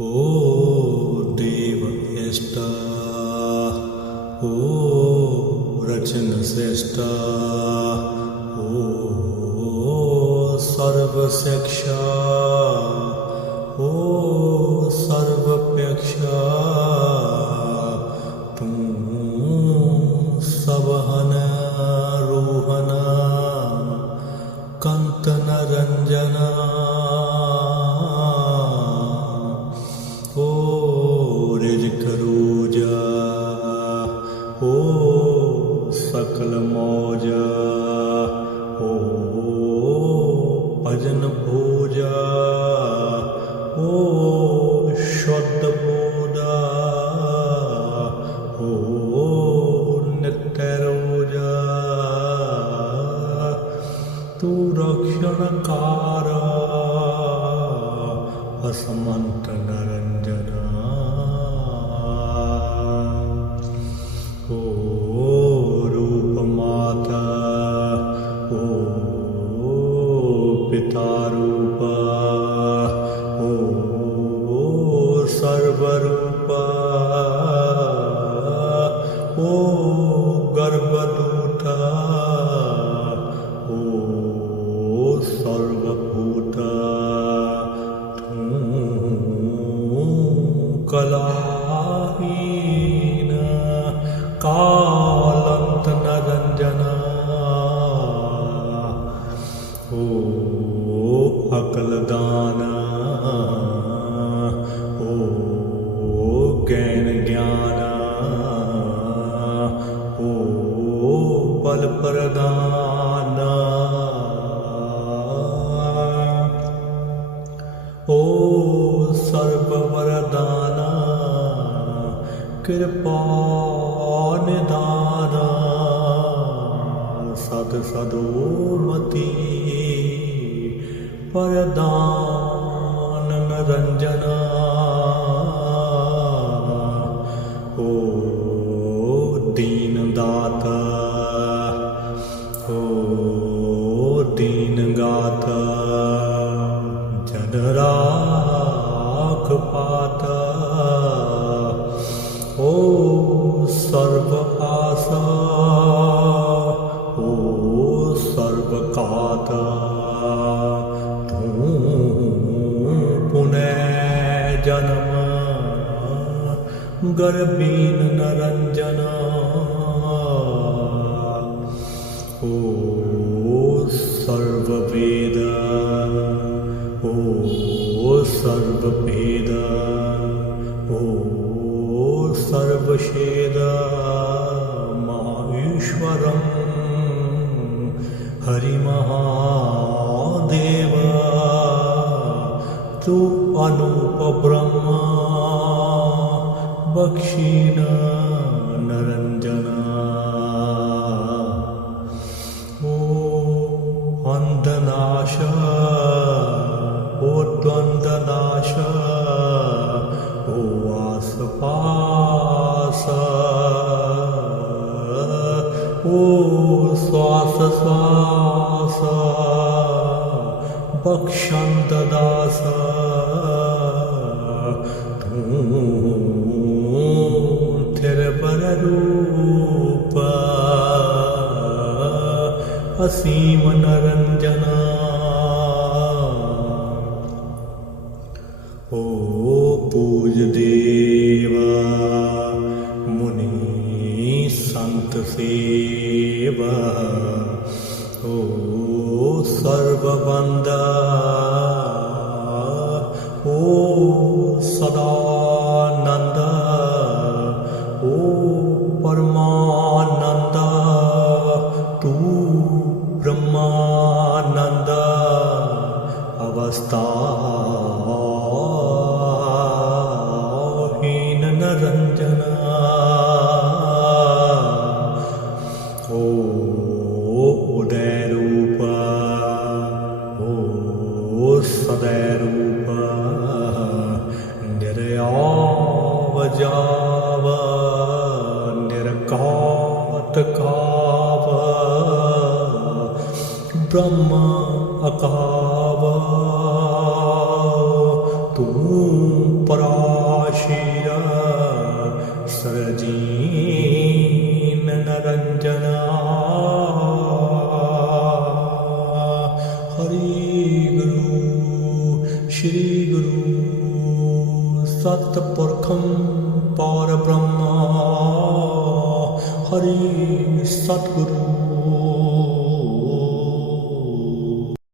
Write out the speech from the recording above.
ਓ ਦੇਵ ਓ ਰਚਨ ਸ਼੍ਰੇਠਾ ਓ sir ਓ ਸਕਲ ਮੋਜਾ, ਓ ਭਜਨ ਭੋਜਾ ਓ ਸ਼ੁੱਧ ਬੋਧਾ ਓ ਨਿਤ ਰੋਜਾ। ਤੂੰ ਰਖਣ ਕਾਰ ਅਸਮੰਤ ਨਰੰਜਨਾ ਪਿਤਾ ਰੂਪ ਓ ਸਰਵ ਰੂਪ ਓ ਗਰਭ ਦੂਤਾ ਓ ਅਕਲ ਦਾਨਾ। ਓ ਗਿਆਨ ਗਿਆਨਾ। ਓ ਪਲ ਪ੍ਰਦਾਨਾ। ਓ ਸਰਬ ਵਰਦਾਨਾ। ਕਿਰਪਾ ਨਿਦਾਨਾ। ਸਤ ਸਦੋ ਮਤੀ ਪਰਦਾਨ ਨਰੰਜਨਾ ਓ ਦੀਨ ਦਾਤਾ ਓ ਦੀਨ ਗਾਤਾ ਜਨ ਰਾਖ ਪਾਤਾ ਓ ਸਰਬ ਆਸਾ। ਜਨਮ ਗਰਬੀਨ ਨਰੰਜਨਾ ਓ ਸਰਵ ਵੇਦ ਓ ਸਰਵ ਭੇਦ अनुप ब्रह्मा नरञ्जना। ओ अन्धनाश। ओ द्वन्द्वनाश। ओ आसपास। ओ स्वास स्वा ਬਖਸ਼ੰਦ ਦਾਸ। ਤੂੰ ਤੇਰੇ ਪਰ ਰੂਪ। ਅਸੀਮ ਨਰੰਜਨਾ ਓ ਪੂਜ ਦੇਵਾ, ਮੁਨੀ ਸੰਤ ਸੇਵਾ। ਓ ਸਰਬ ਬੰਦਾ ਸਦਾਨੰਦ ਓ ਪਰਮਾਨੰਦ ਤੂੰ ਬ੍ਰਹਮਾਨੰਦ ਅਵਸਥਾ ਜਾਵ ਨਿਰਕਾਤ ਕਾਵ ਬ੍ਰਹਮ ਅਕਾਵ। ਤੂੰ ਪਰਾਸ਼ੀਰ ਸਰਜੀਨ ਨਰੰਜਨਾ। ਹਰੀ ਗੁਰੂ ਸ਼੍ਰੀ ਗੁਰੂ ਸਤਪੁਰਖੰ ਪਾਰ ਬ੍ਰਹਮਾ ਹਰੀ ਸਤਿਗੁਰੂ